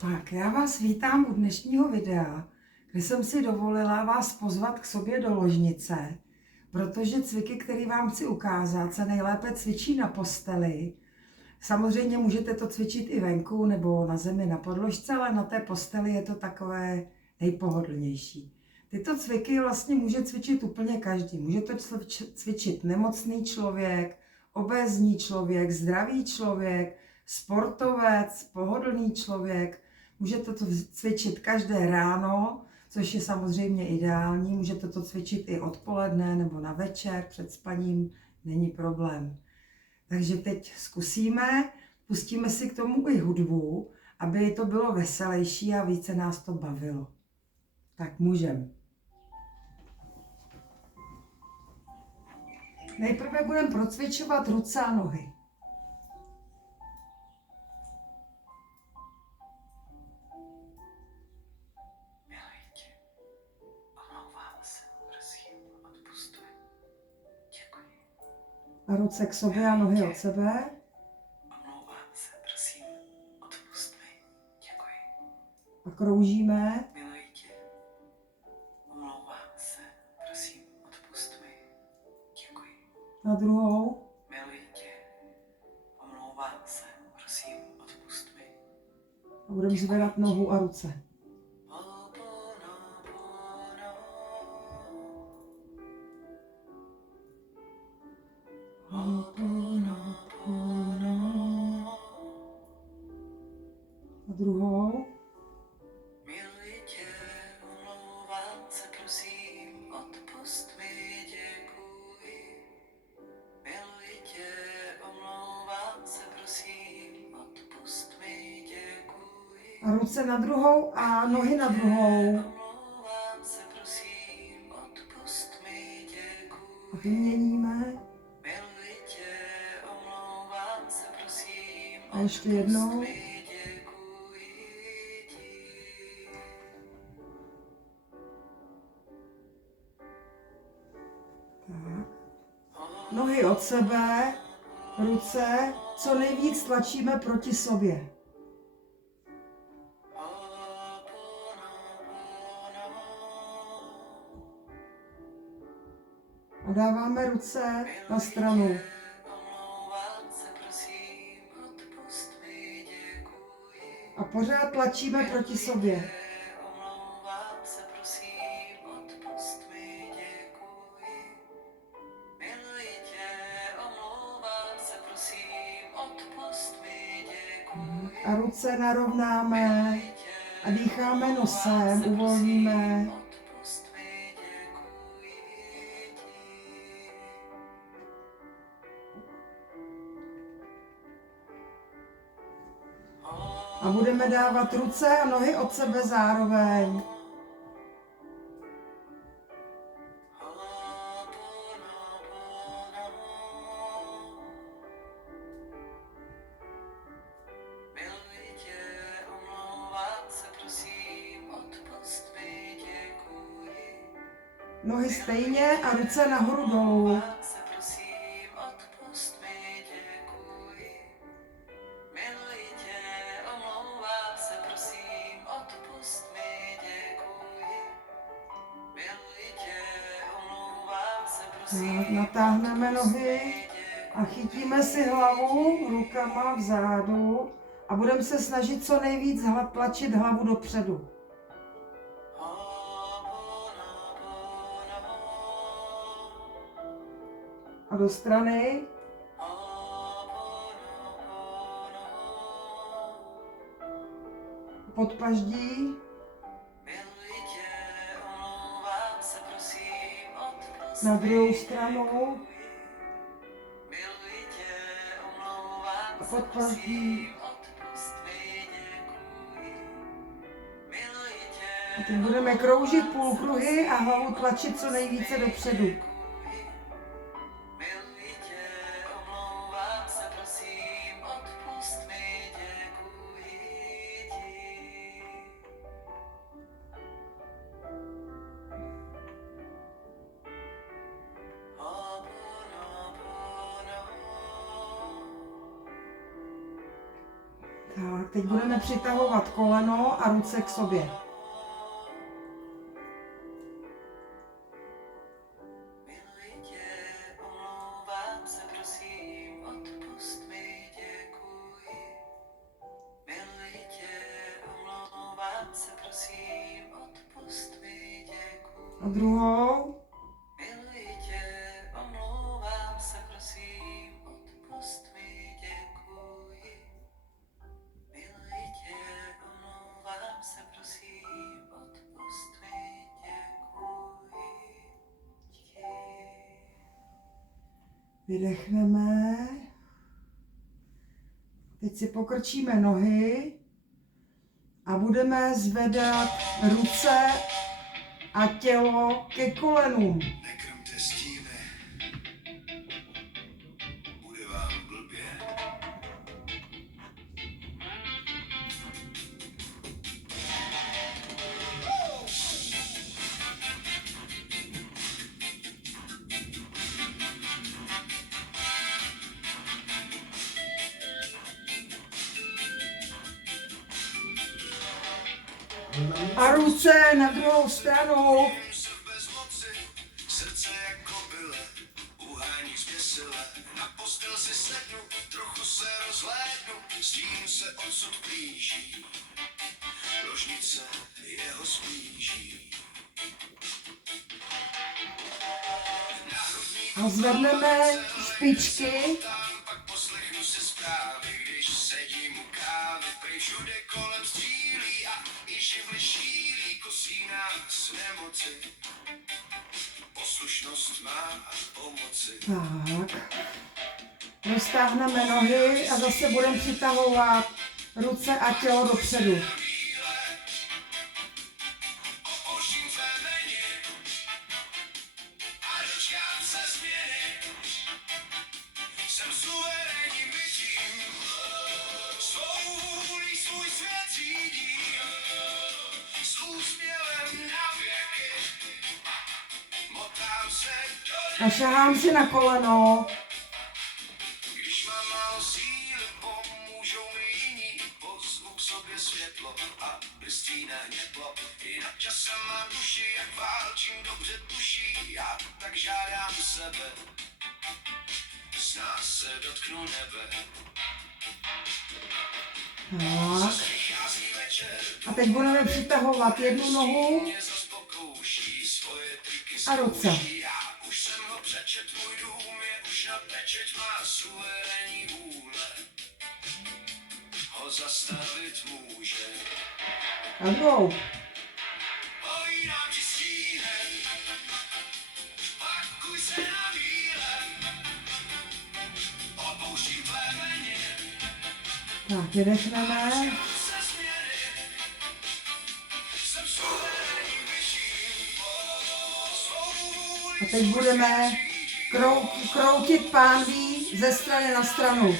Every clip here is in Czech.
Tak, já vás vítám u dnešního videa, kde jsem si dovolila vás pozvat k sobě do ložnice, protože cviky, které vám chci ukázat, se nejlépe cvičí na posteli. Samozřejmě můžete to cvičit i venku nebo na zemi na podložce, ale na té posteli je to takové nejpohodlnější. Tyto cviky vlastně může cvičit úplně každý. Může to cvičit nemocný člověk, obézní člověk, zdravý člověk, sportovec, pohodlný člověk. Můžete to cvičit každé ráno, což je samozřejmě ideální. Můžete to cvičit i odpoledne nebo na večer před spaním, není problém. Takže teď zkusíme, pustíme si k tomu i hudbu, aby to bylo veselější a více nás to bavilo. Tak můžeme. Nejprve budeme procvičovat ruce a nohy. A ruce k sobě a nohy od sebe. Omlouvám se, prosím, odpusť mi. Děkuji. A kroužíme. Miluji tě. Omlouvám se, prosím, odpusť mi. Děkuji. Na druhou. Miluji tě. Omlouvám se, prosím, odpusť mi. A budeme zvedat nohu a ruce. A druhou. Miluji tě, omlouvám se, prosím, odpusť mi, děkuji. Miluji tě, omlouvám se, prosím, odpusť mi, děkuji. A ruce na druhou a nohy na druhou. Omlouvám se, prosím, odpusť mi, děkuji. A vyměníme. Miluji tě, omlouvám se, prosím, A ještě jednou. odpusť mi, děkuji ti. Tak. Nohy od sebe, ruce co nejvíc tlačíme proti sobě. A dáváme ruce na stranu. Omlouvám se, prosím, odpusť mi, děkuji. A pořád tlačíme proti sobě. Omlouvám se, prosím, odpusť mi, děkuji. Miluji tě, omlouvám se, prosím, odpusť mi, děkuji. A ruce narovnáme a dýcháme nosem, uvolníme. Odpusť mi, děkuji ti. A budeme dávat ruce a nohy od sebe zároveň. Miluji tě, omlouvám se, prosím, odpusť mi, děkuji. Nohy stejně a ruce nahoru dolů. Omlouvám se, prosím, odpusť mi, děkuji. Miluji tě, omlouvám se, prosím, odpusť mi, děkuji. Miluji tě, omlouvám se, prosím, Tak, natáhneme nohy děkuji. a chytíme si hlavu rukama vzadu a budeme se snažit co nejvíc tlačit hlavu dopředu. A do strany. Podpaždí. Miluji tě, omlouvám se, prosím, odpusť Na mi, druhou stranu. miluji tě, omlouvám A se, podpaždí. prosím, odpusť mi, děkuji. Miluji tě, A teď budeme kroužit půlkruhy a hlavu tlačit co nejvíce dopředu. miluji tě, omlouvám se, prosím, odpusť mi, děkuji ti. Tak, teď budeme přitahovat koleno a ruce k sobě. Miluji tě, omlouvám se, prosím, odpusť mi, děkuji. Miluji tě, omlouvám se, prosím, odpusť mi, děkuji. A druhou. Miluji tě, omlouvám se, prosím, odpusť mi, děkuji. Miluji tě, omlouvám se, prosím, odpusť mi, děkuji. Vydechneme. Teď si pokrčíme nohy a budeme zvedat ruce a tělo ke kolenům. Nekrmte stíny, bude vám blbě. A ruce na druhou stranu. Se v bezmoci, srdce jako byle, uhání zběsile. Na postel si sednu, trochu se rozhlédnu, s tím se odsud blíží. Ložnice jeho splíží. A zvedneme špičky. Tam pak poslechnu si zprávy, když sedím u kávy. Prý všude kolem střílí a i živly šílí, kosí nás nemoci. Poslušnost má pomoci. Tak. Roztáhneme nohy a zase budeme přitahovat ruce a tělo dopředu. Opouštím tvé menu a dočkám se změny. Jsem suverénním bytím, svou vůlí svůj svět řídím. S úsměvem na věky, motám se do A šahám si na koleno. Když mám málo síly, pomůžou mi jiní. Pozvu k sobě světlo, aby stín nehnětlo. Jinak časem mám duši, jak válčím, dobře tuší. Já tak žádám sebe, snad se dotknu nebe. Tak. Přichází večer, A teď budeme přitahovat jednu nohu mě zas pokouší, svoje triky a ruce. zkouší. Já už jsem ho přečet, můj dům je už na pečeť, má suverénní vůle. Ho zastavit může. A druhou. Povídám ti stínem, pakuj se na míle. Opouštím tvé menu, Tak, vydechneme. se změny. Jsem suverénním vyšším, svou vůli A teď budeme kroutit pánví ze strany na stranu.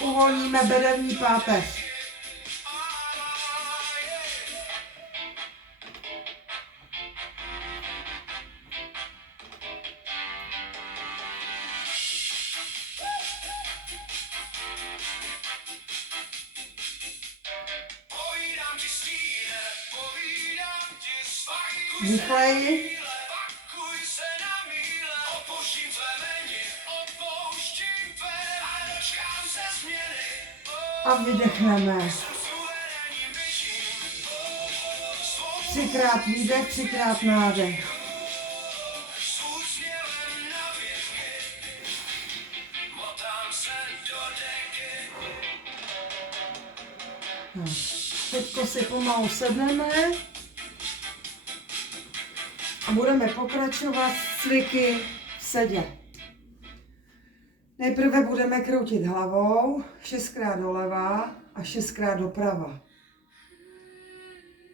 Uvolníme bederní páteř. Povídám ti stíne, povídám ti svakuj se Rychleji. pakuj se na míle. Opouštím tvé menu, opouštím tvé a dočkám se změny. A vydechneme. Suverénním vyšším, svou 3krát výdech, 3krát nádech. s úsměvem na věky. Motám se do deky. Tak. Teďko si pomalu sedneme a budeme pokračovat s cviky v sedě. Nejprve budeme kroutit hlavou 6krát doleva a 6krát doprava.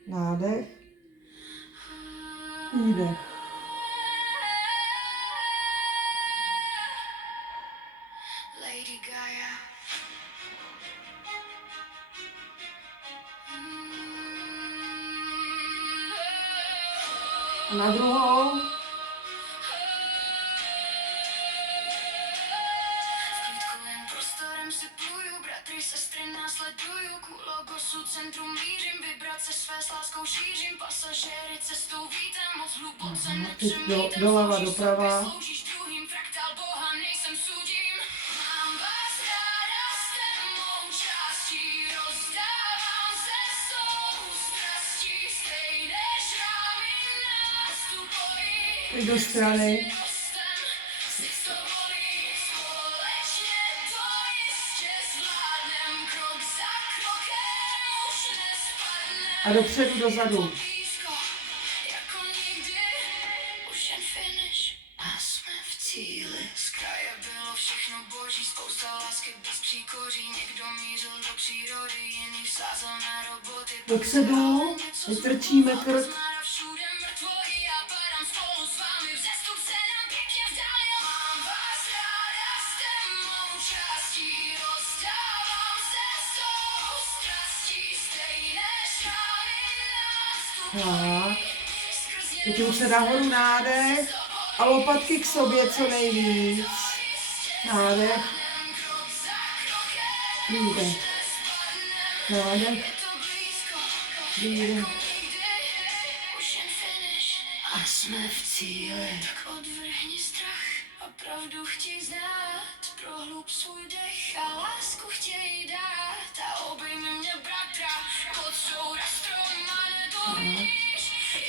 Nádech, výdech. Lady Gaga. A na druhou. Klidkovým prostorem si pluju, bratr metry sestry následuju, ku logosu centrum mířím, vibrace své s láskou šířím, pasažéry cestou vítám, moc hluboce teď nepřemítám, doleva, sloužíš doprava. sobě, sloužíš druhým, fraktál Boha, nejsem sudím. Mám vás ráda, jste mou částí, rozdávám se soustrastí, stejné šrámy nás tu bojí. Teď do strany. A dopředu, dozadu. Jako nikdy, už jen finish a jsme v cíli. Z kraje bylo všechno boží, spousta lásky bez příkoří. Někdo mířil do přírody, jiný vsázel na roboty. Dopředu, vytrčíme krk. Všude mrtvo i já padám spolu s vámi, vzestup se nám pěkně vzdálil. Mám vás ráda, jste mou částí, rozdávám se soustrastí, stejné šrámy nás tu Tak. Teď už se nahoru nádech a lopatky k sobě co nejvíc. Nádech. Výdech. Nádech. Výdech. Už jen finish a jsme v cíli. Tak odvrhni strach a pravdu chtěj znát. Prohlub svůj dech a lásku chtěj dát. A obejmi mě bratra, pod soura strom a nedovidíš.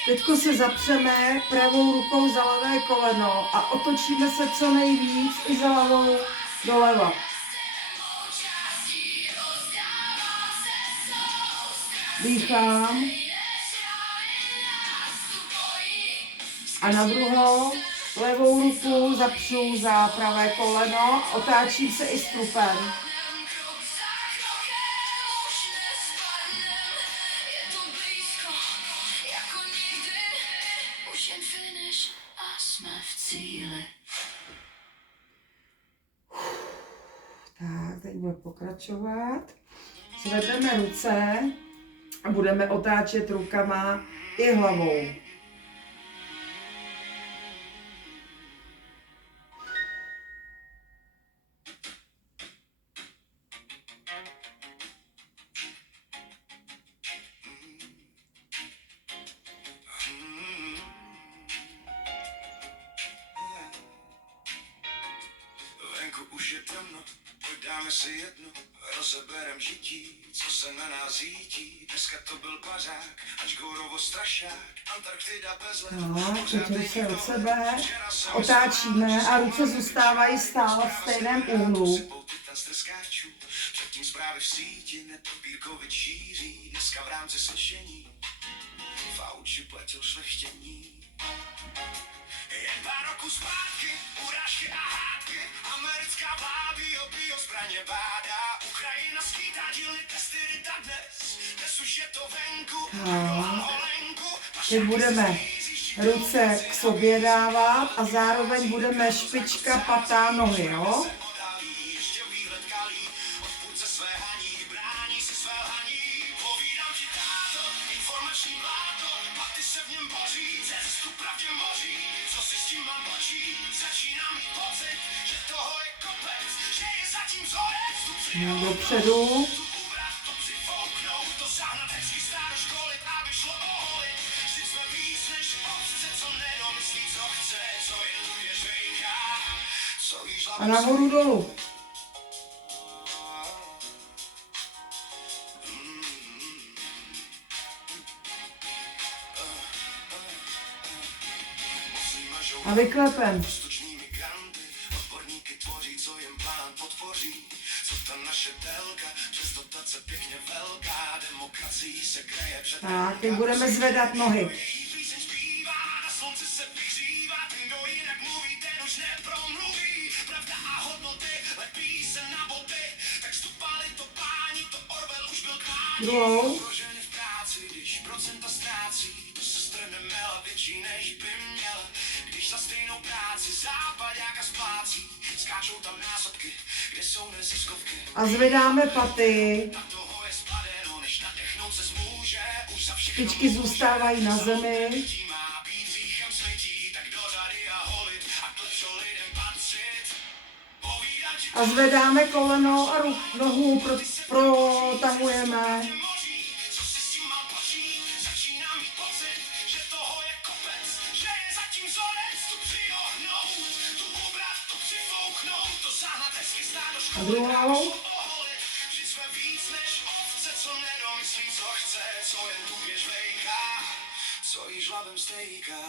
Teďko se zapřeme pravou rukou za levé koleno a otočíme se co nejvíc i za hlavou doleva. Dýchám. A na druhou levou ruku zapřu za pravé koleno, otáčím se i strupem. Tak, teď budeme pokračovat. Zvedneme ruce a budeme otáčet rukama i hlavou. Venku už je temno, pojď dáme si jedno, rozeberem žití, co se na nás jítí. Dneska to byl pařák, až Gourovo strašák, Antarktida bez let. Tak, teď se od sebe otáčíme a ruce zůstávají stále v stejném úhlu. Předtím zprávy v síti, netopírkovič šíří, dneska v rámci slyšení, Fauci platil šlechtění. Jen pár roků zpátky, urážky a hádky, americká vláda bio zbraně bádá, Ukrajina skýtá dílny testy ryta dnes už je to venku, Teď budeme ruce k sobě dávat a zároveň budeme špička, patá, nohy, jo? ještě výhled kalí, odpůrce své haní, brání si své lhaní, povídám ti táto, informační vládo, a ty se v něm boří, cestu pravdě moří, co si s tím mám počít, začínám mít pocit, že toho je kopec, že je zatím vzorec, tu přijel, Dopředu. tu ubrat, to přifouknout, to zahnat, hezky stále školit, aby šlo oholit, vždyť jsme víc než obce, co nedomyslí, co chce, co je tu věřejka, co víš A nahoru dolů. A vyklepem. Stoční migranty, odborníky tvoří, co jim plán podpoří. Co ta naše délka, přes dotace pěkně velká, demokracií se kraje před Tak, teď budeme zvedat nohy. píseň zpívá, na slunci se vyhřívá, ten, kdo jinak mluví, ten už nepromluví. Pravda a hodnoty, lepí se na boty, tak stupali to páni, to Orwell už byl klán. Druhou. Ohroženy v práci, když procenta ztrácí, to se strne mela větší než by měl. Když za stejnou práci západáka splácí, skáčou tam násobky, kde jsou neziskovky. A zvedáme paty. Na toho je spadeno, než nadechnout se zmůže, už za všechno Špičky zůstávají na zemi. tím má být říchem světí, tak do řady a holit a k lepšo lidem patřit. Povídám ti A zvedáme koleno a nohu protahujeme. Co si s tím mám počít? Začíná mít pocit, že toho je kopec, že je zatím vzorec, tu přiohnout, tu ubrat, tu přifouknout, to sáhnat hezky stát do A školy, druhou. oholit, vždyť jsme víc než ovce, co nedomyslí, co chce, co jen tupě žvejká, co jí žlavem stejká.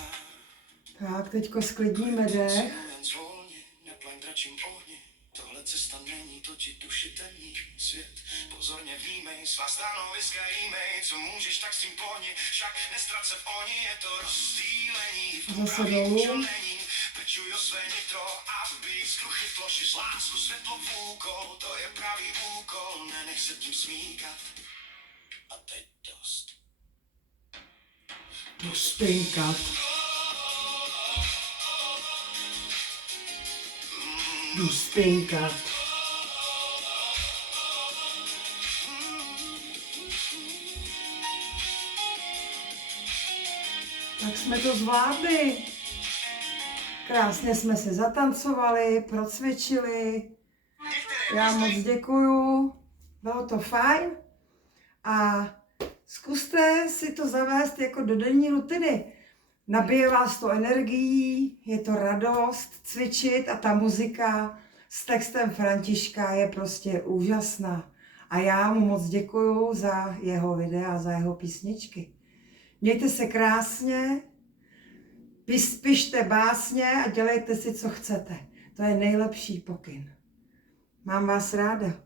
Tak, teďko sklidníme dech. Jen zvolni, neplaň dračím ohni, tohle cesta není, to ti duši temní svět. Pozorně vnímej, svá stanoviska jímej, co můžeš, tak s tím pohni, však nestrať se v oni, je to rozdílení, v tom Zase pravý dolů. účel není. Pečuj o své nitro, aby skruchy tloši z lásku světlo v úkol, to je pravý úkol, nenech se tím smíkat. A teď dost. Spinkat. Jdu spinkat. Tak jsme to zvládli. Krásně jsme si zatancovali, procvičili. Já moc děkuju. Bylo to fajn. A zkuste si to zavést jako do denní rutiny. Nabije vás to energií, je to radost cvičit a ta muzika s textem Františka je prostě úžasná. A já mu moc děkuju za jeho videa, za jeho písničky. Mějte se krásně, pište básně a dělejte si, co chcete. To je nejlepší pokyn. Mám vás ráda.